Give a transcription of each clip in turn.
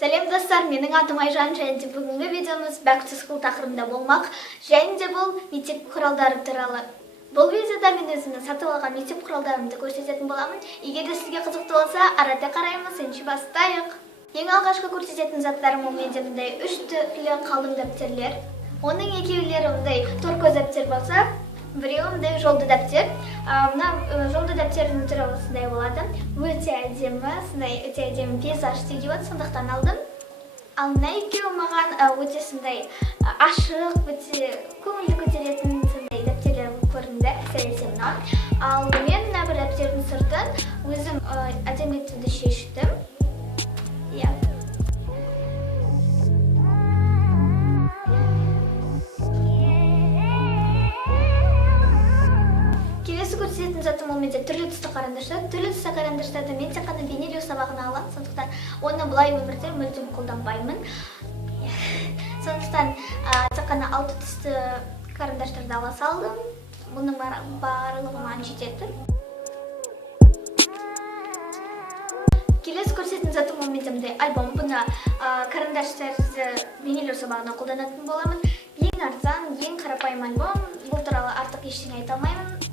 Сәлем достар, менің атым Айжан, және де бүгінгі видеомыз Back to School тақырыбында болмақ, және де бұл мектеп құралдары туралы. Бұл видеода мен өзімнің сатып алған мектеп құралдарымды көрсететін боламын. Егер де сізге қызықты болса, арада қараймыз, енді бастайық. Ең алғашқы көрсететін заттарым ол менде мындай 3 түрлі қалың дәптерлер. Оның екеулері мындай торкөз дәптер болса, біреуі мындай жолды дәптер. Мына жолды дәптердің түрі осындай болады. Өте әдемі, өте әдемі пейзаж стилі, сондықтан алдым. Ал мына екеуі маған өте сондай ашық, өте көңілді көтеретін сондай дәптерлер болып көрінді, әсіресе мына. Ал мен мына бір дәптердің сыртын өзім әдемілетуді шештім. Көрсететін затым ол менде түрлі түсті қарандаштар. Түрлі түсті қарандаштарды мен тек қана бейнелеу сабағына аламын, сондықтан оны бұлай өмірде мүлдем қолданбаймын. Сондықтан тек қана 6 түсті қарандаштарды ала салдым. Бұның барлығы маған жетеді. Келесі көрсететін затым ол менде мындай альбом. Бұны қарандаштарды бейнелеу сабағына қолданатын боламын. Ең арзан, ең қарапайым альбом. Бұл туралы артық ештеңе айта алмаймын.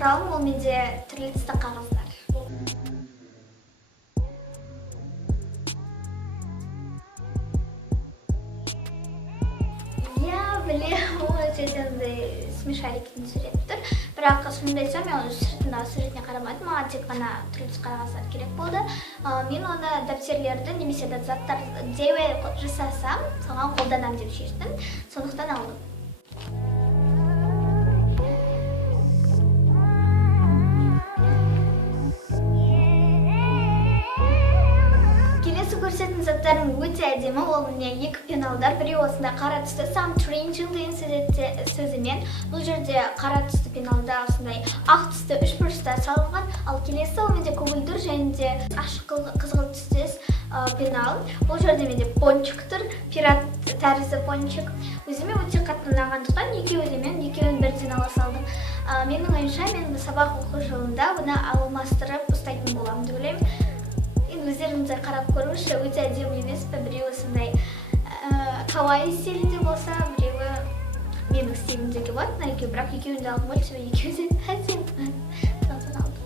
Құралым ол менде түрлі түсті қағаздар. Білем, ол жерден смешарикін сурет тұр. Бірақ шынымды айтсам, мен оны суретіне қарамадым, маған тек қана түрлі түсті қағаздар керек болды. Мен оны дәптерлерді немесе заттарды DIY жасасам, соған қолданам деп шештім, сондықтан алдым. Көрсететін заттарым өте әдемі, ол міне 2 пеналдар, біреу осында қара түсті Something деген сөзімен. Бұл жерде қара түсті пеналда осындай ақ түсті 3 бұрышта салынған, ал келесі ол менде көгілдір және де ашық қызғылт түстес пенал. Бұл жерде менде пончик тұр, пират тәрізді пончик. Өзіме өте қатты ұнағандықтан екеуін бірден ала салдым. Менің ойымша, мен сабақ оқу жылында бұны алмастырып ұстайтын боламын деп ойлаймын. Өздеріңізді қарап көріңізші, өте әдемі емес пе? Біреуі сондай кавай стилінде болса, біреуі менің стилімдегі болады. Мына екеуі, бірақ екеуін де алғым келді, екеуі де әдемі. Сондықтан алдым.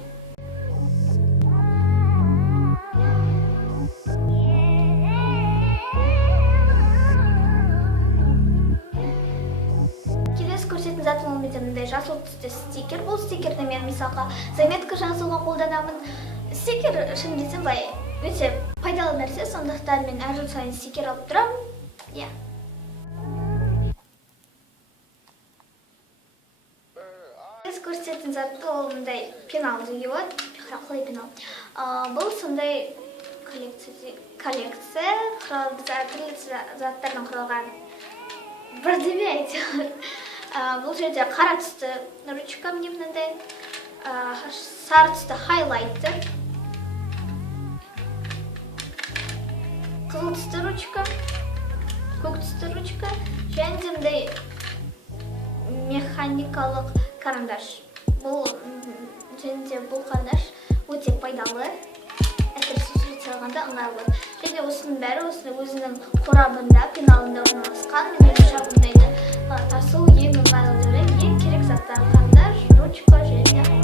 Келесі көрсететін затым ол менде мындай жасыл түсті стикер. Бұл стикерді мен мысалға заметка жазуға қолданамын. Стикер, шын десем, өте пайдалы нәрсе, сондықтан мен әр жыл сайын стикер алып тұрамын. Біз көрсететін затты ол мындай пенал деуге болады, қалай пенал. Бұл сондай коллекция, түрлі заттардан құралған бірдеме әйтеуір. Бұл жерде қара түсті ручка міне мынандай, сары түсті хайлайтер, қызыл түсті ручка, көк түсті ручка, және де мындай механикалық карандаш. Бұл карандаш өте пайдалы, әсіресе сурет салғанда ыңғайлы. Және осының бәрі өзінің қорабында, пеналында орналасқан. Мен шабындайды тасу ең ыңғайлы деп ойлаймын. Ең керек заттар карандаш, ручка және де хайлайтер.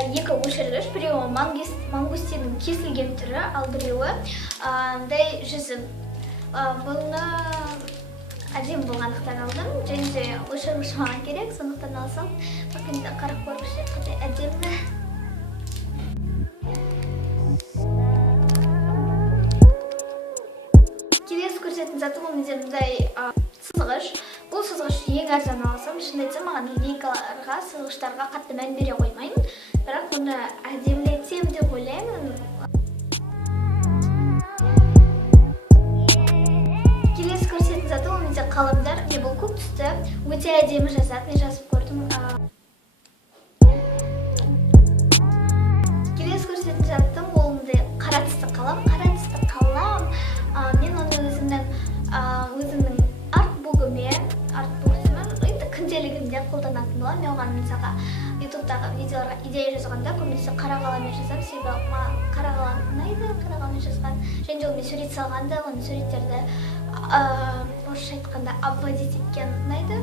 Екі өшіргіш, біреуі мангустиннің кесілген түрі, ал біреуі жүзім. Бұны әдемі болғандықтан алдым, және де өшіргіш маған керек, сондықтан алсам. Bakın қарап көріңізші, қандай әдемі. Келесі көрсететін затым ол менде мындай сызғыш. Бұл сызғыш ең арзан алсам, шын айтсам, маған линейкаларға, сызғыштарға қатты мән бере қоймаймын. Бірақ оны әдемілетем деп ойлаймын. Келесі көрсететін заты ол менде қаламдар. Бұл көк түсті, өте әдемі жазады, мен жазып көрдім. Келесі көрсететін затым ол қара түсті қалам. Қара түсті қатты қалам. Мен оны өзімнің артбугімен күнделігімде қолданатын боламын. Мен оған мысалға ютубтағы видеоларға идея жазғанда көбінесе қара қаламмен жазамын, себебі маған қара қалам ұнайды, қара қаламмен жазған. Және ол мен сурет салғанда, оны суреттерді орысша айтқанда обводить еткен ұнайды.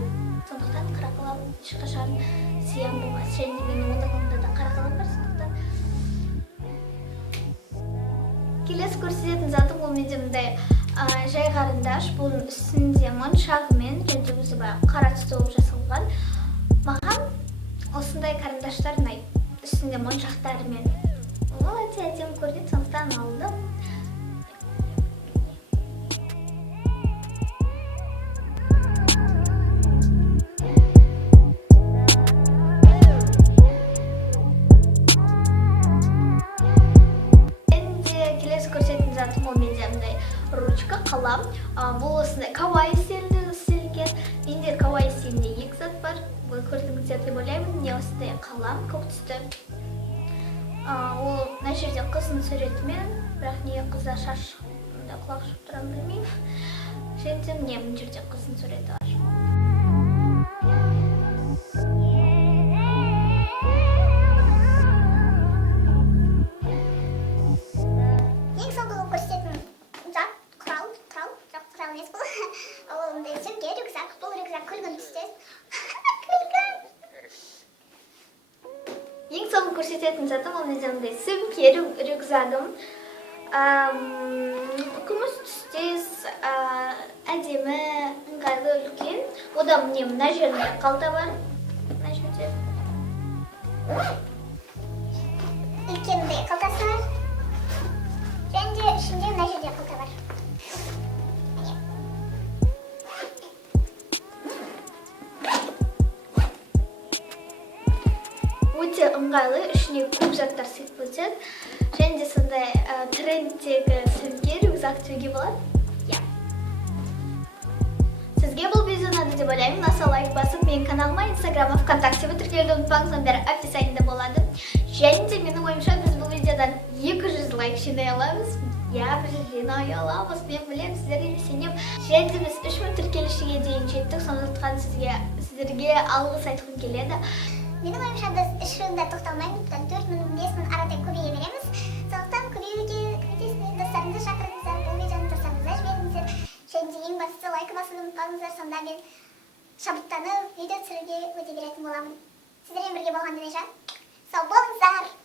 Сондықтан қара қалам ешқашан зиян болмас. Және менің одағымда да қара қалам бар, сондықтан. Келесі көрсететін затым ол менде мындай жай қарындаш. Бұның үстінде моншағымен және өзі қара түсті болып жасалған. Маған осындай қарындаштар ұнайды. Үстінде моншақтарымен. Ол өте әдемі көрінеді, сондықтан алдым. Келесі көрсететін затым ол менде мындай ручка, қалам. Бұл осындай кавай стилінде істелінген. Менде кавай стилінде екі зат бар. Бұл көрдіңіздер деп ойлаймын. Не осындай қалам, көк түсті. Ол мына жерде қыздың суретімен, бірақ не қызда шаш, құлақ шығып тұрамын білмеймін. Және де мына жерде қыздың суреті бар. Ең соңғы көрсететін затым ол менде мындай сөмке рюкзагым. Күміс түстес, әдемі, ыңғайлы, үлкен. Одан мына жерінде қалта бар. Мына жерде үлкенде қалтасы бар. Және де ішінде мына жерде қалта бар. Өте ыңғайлы, ішіне көп заттар сыйып өтеді. Және де сондай трендтегі сөмке, рюкзак деуге болады. Сізге бұл видео ұнады деп ойлаймын. Аса лайк басып, менің каналыма Инстаграмға, ВКонтактеге тіркелуді ұмытпаңыз, бәрі описаниеде болады. Және де менің ойымша біз бұл видеодан 200 лайк жинай аламыз. Біз жинай аламыз, мен білемін, сіздерге сенемін. Және де біз 3000 тіркелушіге дейін жеттік, сондықтан сіздерге алғыс айтқым келеді. Менің ойымша біз 3000-да тоқталмаймыз, 4000, 5000 арада көбейе береміз. Сондықтан көбеюге көмектесіңіздер, достарыңызды шақырыңыздар, бұл видеоны достарыңызға жіберіңіздер. Және де ең бастысы лайк басуды ұмытпаңыздар, сонда мен шабыттанып видео түсіруге өте беретін боламын. Сіздермен бірге болған Дінежан. Сау болыңыздар!